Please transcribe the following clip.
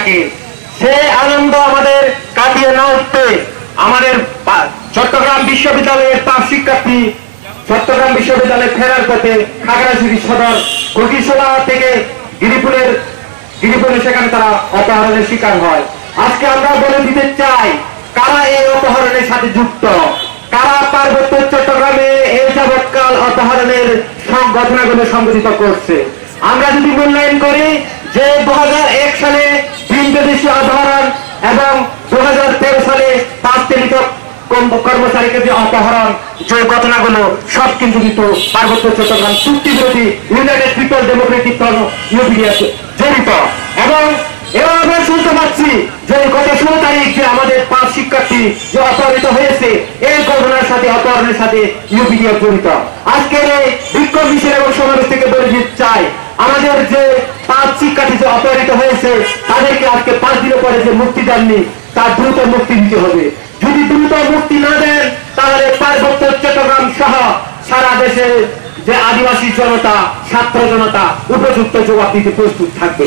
থাকে। সে আনন্দ আমাদের কাটিয়ে না উঠতে আমাদের চট্টগ্রাম বিশ্ববিদ্যালয়ের 5 শিক্ষার্থী চট্টগ্রাম বিশ্ববিদ্যালয়ে ফেরার পথে খাগড়াছড়ি সদর ঘটিশোলা থেকে গিরিপুরে সেখানে তারা অপহরণের শিকার হয়। আজকে আমরা বলে দিতে চাই কারা এই অপহরণের সাথে যুক্ত, কারা পার্বত্য চট্টগ্রামে এই যাবৎকাল অপহরণের ঘটনাগুলো সংঘটিত করছে। আমরা যদি মূল্যায়ন করি যে 2001 সালে 3 বিদেশি অপহরণ এবং 2013 সালে 5 তেলিত কর্মচারীকে যে অপহরণ, যে ঘটনাগুলো সব কিন্তু পার্বত্য চট্টগ্রাম চুক্তি বিরোধী ইউনাইটেড পিপল ডেমোক্রেটিক জড়িত। এবং এবার আমরা শুনতে পাচ্ছি যে গত 16 তারিখ যে আমাদের 5 শিক্ষার্থী যে অপহরিত হয়েছে এই ঘটনার সাথে অপহরণের সাথে ইউপিডিএফ জড়িত। আজকের এই বিক্ষোভ মিছিল এবং সমাবেশ থেকে বলে দিতে চাই আমাদের যে 5 শিক্ষার্থী যে অপহরিত হয়েছে তাদেরকে আজকে 5 দিন পরে যে মুক্তি দেননি তার দ্রুত মুক্তি দিতে হবে। যদি দ্রুত মুক্তি না দেন তাহলে পার্বত্য চট্টগ্রাম সহ সারা দেশে যে আদিবাসী জনতা, ছাত্র জনতা উপযুক্ত জবাব দিতে প্রস্তুত থাকবে।